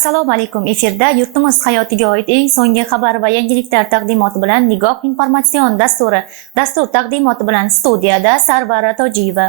Assalomu alaykum. Efirda yurtimiz hayotiga oid eng so'nggi xabar va yangiliklar taqdimoti bilan Nigoh informatsion dasturi. Dastur taqdimoti bilan studiyada Sarvara Tojiyeva.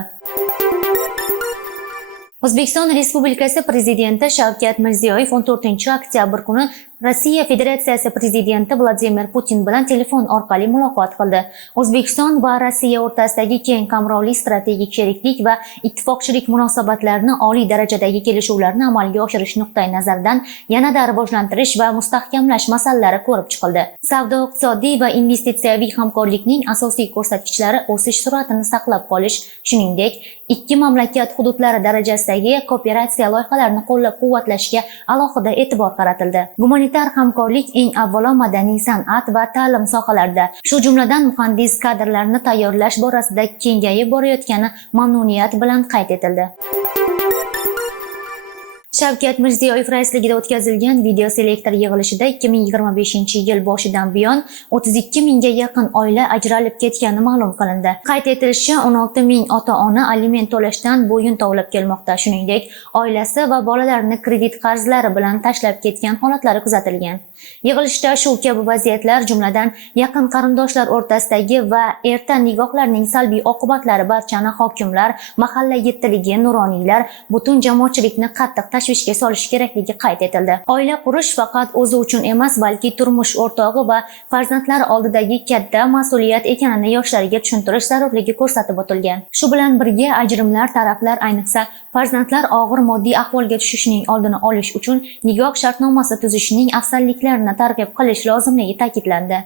O'zbekiston Respublikasi Prezidenti Shavkat Mirziyoyev 14-oktyabr kuni Rossiya Federatsiyasi Prezidenti Vladimir Putin bilan telefon orqali muloqot qildi. O'zbekiston va Rossiya o'rtasidagi keng qamrovli strategik sheriklik va ittifoqchilik munosabatlarini oliy darajadagi kelishuvlarni amalga oshirish nuqtai nazaridan yanada rivojlantirish va mustahkamlash masalalari ko'rib chiqildi. Savdo-iqtisodiy va investitsiyaviy hamkorlikning asosiy ko'rsatkichlari o'sish sur'atini saqlab qolish, shuningdek, ikki mamlakat hududlari darajasidagi kooperatsiya loyihalarini qo'llab-quvvatlashga alohida e'tibor qaratildi. Gumanitar hamkorlik eng avvalo madaniy, san'at va ta'lim sohalarida, shu jumladan muhandis kadrlarni tayyorlash borasida kengayib borayotgani mamnuniyat bilan qayd etildi. Shavkat Mirziyoyev raisligida o'tkazilgan video selektor yig'ilishida 2025-yil boshidan buyon 32 mingga yaqin oila ajralib ketgani ma'lum qilindi. Qayd etilishicha, 16 ming ota-ona aliment to'lashdan bo'yin tovlab kelmoqda. Shuningdek, oilasi va bolalarini kredit qarzlari bilan tashlab ketgan holatlari kuzatilgan. Yig'ilishda shu kabi vaziyatlar, jumladan yaqin qarindoshlar o'rtasidagi va erta nigohlarning salbiy oqibatlari barchani hokimlar, mahalla yettiligi, nuroniylar, butun jamoatchilikni qattiq tashvishga solish kerakligi qayd etildi. Oila qurish faqat o'zi uchun emas, balki turmush o'rtog'i va farzandlar oldidagi katta mas'uliyat ekanini yoshlarga tushuntirish zarurligi ko'rsatib o'tilgan. Shu bilan birga ajrimlar taraflar, ayniqsa farzandlar og'ir moddiy ahvolga tushishining oldini olish uchun nikoh shartnomasi tuzishning afzalliklarini targ'ib qilish lozimligi ta'kidlandi.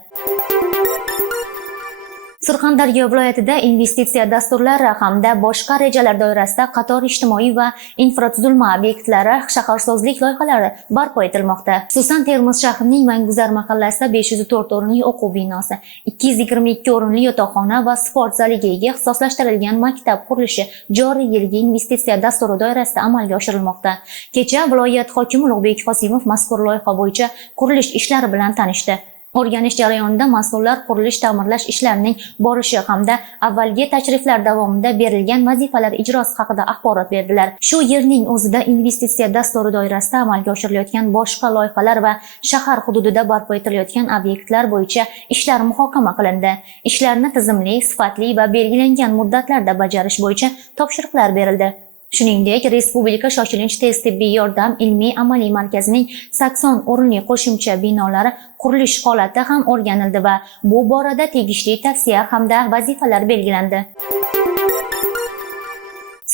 Surxondaryo viloyatida investitsiya dasturlari hamda boshqa rejalar doirasida qator ijtimoiy va infratuzilma obyektlari, shaharsozlik loyihalari barpo etilmoqda. Xususan, Termiz shahrining Manguzar mahallasida 504 o'rinli o'quv binosi, 222 o'rinli yotoqxona va sport zaliga ega ixtisoslashtirilgan maktab qurilishi joriy yilgi investitsiya dasturi doirasida amalga oshirilmoqda. Kecha viloyat hokimi Ulug'bek Qosimov mazkur loyiha bo'yicha qurilish ishlari bilan tanishdi. O'rganish jarayonida mas'ullar qurilish ta'mirlash ishlarining borishi hamda avvalgi tashriflar davomida berilgan vazifalar ijrosi haqida axborot berdilar. Shu yerning o'zida investitsiya dasturi doirasida amalga oshirilayotgan boshqa loyihalar va shahar hududida barpo etilayotgan obyektlar bo'yicha ishlar muhokama qilindi. Ishlarni tizimli, sifatli va belgilangan muddatlarda bajarish bo'yicha topshiriqlar berildi. Shuningdek, Respublika shoshilinch tez tibbiy yordam ilmiy-amaliy markazining 80 o'rinli qo'shimcha binolari qurilish holati ham o'rganildi va bu borada tegishli tavsiya hamda vazifalar belgilandi.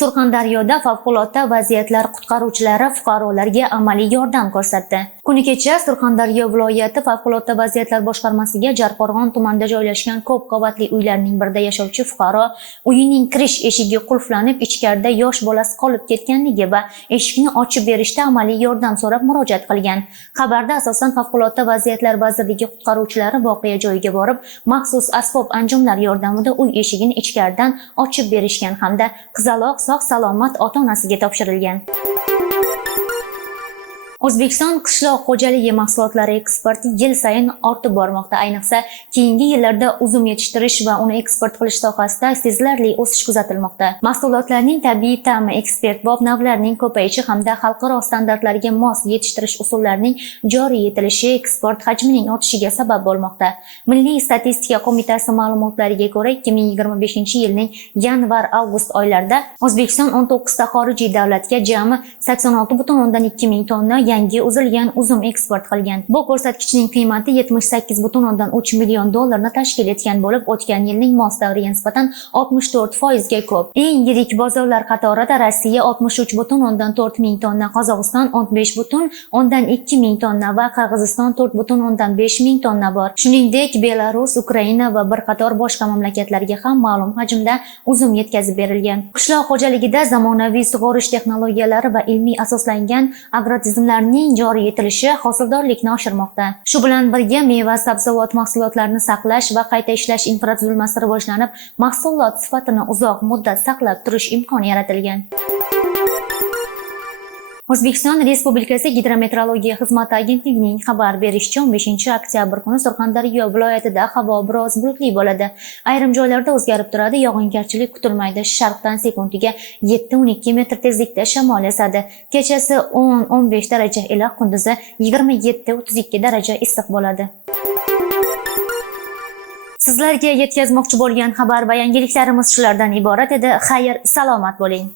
Surxondaryoda favqulodda vaziyatlar qutqaruvchilari fuqarolarga amaliy yordam ko'rsatdi. Kuni kecha Surxondaryo viloyati favqulodda vaziyatlar boshqarmasiga Jarqo'rg'on tumanida joylashgan ko'p qavatli uylarning birida yashovchi fuqaro uyining kirish eshigi qulflanib, ichkarida yosh bolasi qolib ketganligi va eshikni ochib berishda amaliy yordam so'rab murojaat qilgan. Xabarda asosan favqulodda vaziyatlar vazirligi qutqaruvchilari voqea joyiga borib, maxsus asbob anjomlar yordamida uy eshigini ichkaridan ochib berishgan hamda qizaloq sog'-salomat ota-onasiga topshirilgan. O'zbekiston qishloq xo'jaligi mahsulotlari eksporti yil sayin ortib bormoqda. Ayniqsa, keyingi yillarda uzum yetishtirish va uni eksport qilish sohasida sezilarli o'sish kuzatilmoqda. Mahsulotlarning tabiiy ta'mi, ekspertbop navlarining ko'payishi hamda xalqaro standartlarga mos yetishtirish usullarining joriy etilishi eksport hajmining ortishiga sabab bo'lmoqda. Milliy statistika qo'mitasi ma'lumotlariga ko'ra, 2025-yilning yanvar-avgust oylarida O'zbekiston 19 ta xorijiy davlatga jami 86,2 ming tonna yangi uzilgan uzum eksport qilgan. Bu ko'rsatkichning qiymati 78,3 million dollarni tashkil etgan bo'lib, o'tgan yilning mos davriga nisbatan 64% ga ko'p. Eng yirik bozorlar qatorida Rossiya 63,4 ming tonna, Qozog'iston 15,2 ming tonna va Qirg'iziston 4,5 ming tonna bor. Shuningdek, Belarus, Ukraina va bir qator boshqa mamlakatlarga ham ma'lum hajmda uzum yetkazib berilgan. Qishloq xo'jaligida zamonaviy sug'orish texnologiyalari va ilmiy asoslangan agrotizimlarning joriy etilishi hosildorlikni oshirmoqda. Shu bilan birga meva-sabzavot mahsulotlarini saqlash va qayta ishlash infratuzilmasi rivojlanib, mahsulot sifatini uzoq muddat saqlab turish imkoni yaratilgan. O'zbekiston Respublikasi Gidrometeorologiya xizmati agentligining xabar berishicha, 15 oktyabr kuni Surxondaryo viloyatida havo biroz bulutli bo'ladi. Ayrim joylarda o'zgarib turadi, yog'ingarchilik kutilmaydi. Sharqdan sekundiga 7-12 metr tezlikda shamol esadi. Kechasi 10-15 daraja iliq, kunduzi 27-32 daraja issiq bo'ladi. Sizlarga yetkazmoqchi bo'lgan xabar va yangiliklarimiz shulardan iborat edi. Xayr, salomat bo'ling.